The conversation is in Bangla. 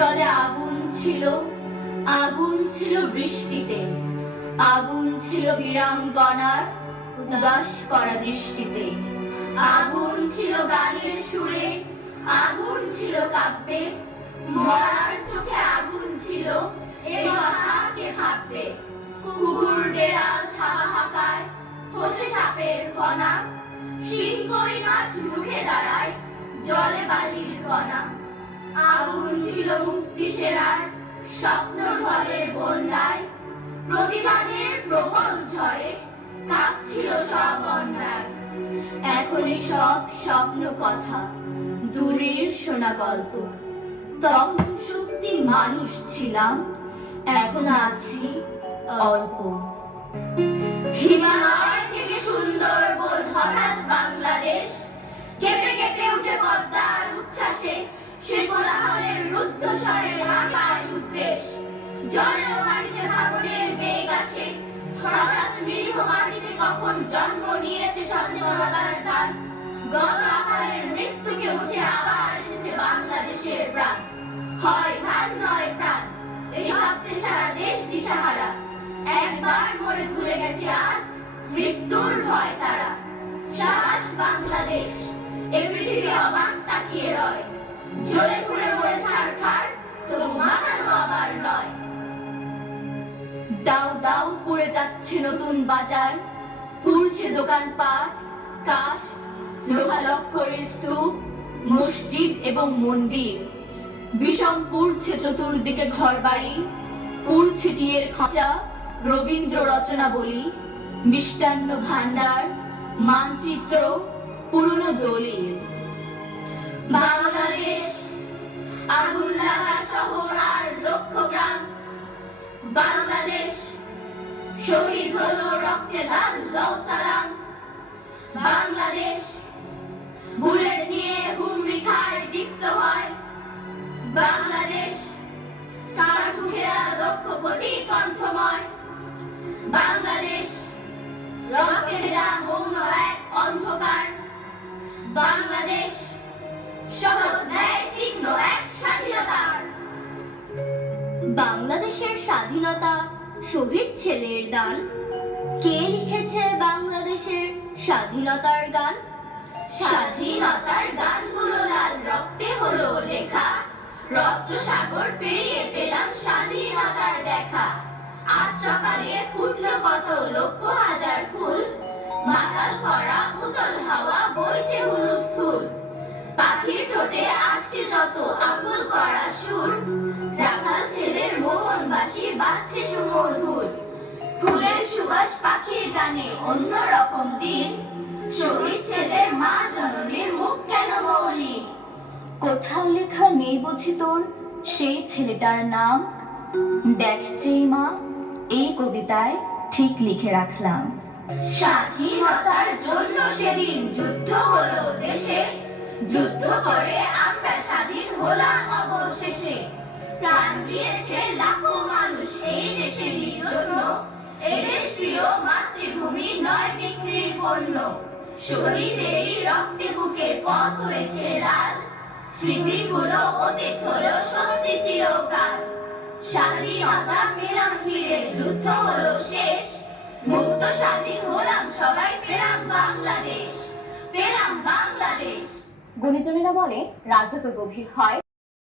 জলে আগুন ছিল, আগুন ছিল বৃষ্টিতে, আগুন ছিল বীরাঙ্গনার উদাস করা দৃষ্টিতে, আগুন ছিল গানের সুরে, আগুন ছিল কাব্যে, মরার চোখে আগুন ছিল, এ কথা কে ভাববে? কুকুর বেড়াল থাকা হাঁকায়, খসে সাপের ফনা, শিংকড়ি মাছ মুখে দাঁড়ায়, জলে বালির কণা। আগুন ছিল মুক্তি সেরার স্বপ্ন ঢলের বন্যায়, প্রতিবাদের প্রবল ঝড়ে কাঁপছিল সব অন্যায়। এখন সব স্বপ্ন কথা, দূরের শোনা গল্প। তখন সত্যি মানুষ ছিলাম, এখন আছি অল্প। হিমালয় থেকে সুন্দরবন হঠাৎ বাংলাদেশ, কেঁপে কেঁপে উঠে পদ্মার উচ্ছ্বাসে, সে কোলাহলের রুদ্ধ স্বরে পায় উদ্দেশ। জলে মাটিতে ভাবনের বেগ আসে, হঠাৎ নিরীহ মাটিতে কখন জন্ম নিয়েছে সচেতনতার ধান। গত আকালের মৃত্যুকে মুছে আবার এসেছে বাংলাদেশের প্রাণ। হয় ধান নয় প্রাণ, এই শব্দে সারা দেশ দিশাহারা। একবার মরে ভুলে গেছে আজ মৃত্যুর ভয় তারা। সাহস বাংলাদেশ, এ পৃথিবী অবাক তাকিয়ে রয়। জ্বলে পুড়ে মরে ছারখার, তবু মাথানো আবার নয়। দাও দাও পুড়ে যাচ্ছে নতুন বাজার, পুড়ছে দোকানপাট, কাঠ, লোহা লক্করের স্তূপ, মসজিদ এবং মন্দির। বিষম পুড়ছে চতুর্দিকে ঘরবাড়ি, পুড়ছে টিয়ের খাঁচা, রবীন্দ্র রচনা বলি, মিষ্টান্ন ভান্ডার, মানচিত্র, পুরনো দলিল। বাংলাদেশ আগুন লাগা শহর আর লক্ষ গ্রাম। বাংলাদেশ শহীদ হলো রক্তে লাল লও সালাম। বাংলাদেশ বুলেট নিয়ে হুমড়ি খায় দীপ্ত হয়। বাংলাদেশ কারফু ঘেরা লক্ষ কোটি কণ্ঠময়। বাংলাদেশ রক্তে ভেজা মৌন এক অন্ধকার। বাংলাদেশ সহজ ন্যায় তীক্ষ্ণ এক স্বাধীনতার। বাংলাদেশের স্বাধীনতা শহীদ ছেলের দান। কে লিখেছে বাংলাদেশের স্বাধীনতার গান? স্বাধীনতার গানগুলো লাল রক্তে হলো লেখা। রক্ত সাগর পেরিয়ে পেলাম স্বাধীনতার দেখা। আজ সকালে ফুটলো কত লক্ষ হাজার ফুল। মাতাল করা উতল হাওয়া বইছে হুলস্থুল। পাখির ঠোঁটে আসছে যত আকুল করা সুর। রাখাল ছেলের মোহন বাঁশি বাজছে সুমধুর। ফুলের সুবাস পাখির গানে অন্যরকম দিন। শহীদ ছেলের মা জননীর মুখ কেন মৌলিক? কোথাও লেখা নেই বুঝি তোর সেই ছেলেটার নাম? দেখছে মা, এই কবিতায় ঠিক লিখে রাখলাম। স্বাধীনতার জন্য সেদিন যুদ্ধ হলো দেশে। যুদ্ধ করে আমরা স্বাধীন হলাম অবশেষে। প্রাণ দিয়েছে লাখো মানুষ এই দেশেরই জন্য। এদেশ প্রিয় মাতৃভূমি নয় বিক্রির পণ্য। শহীদেরই রক্তে বুকে পথ হয়েছে লাল। স্মৃতিগুলো অতীত হলো সত্যি চিরকাল। স্বাধীনতা পেলাম ফিরে, যুদ্ধ হলো শেষ। মুক্ত স্বাধীন হলাম সবাই, পেলাম বাংলাদেশ, পেলাম বাংলাদেশ। গুণীজনেরা বলে রাজ্য তো গভীর হয়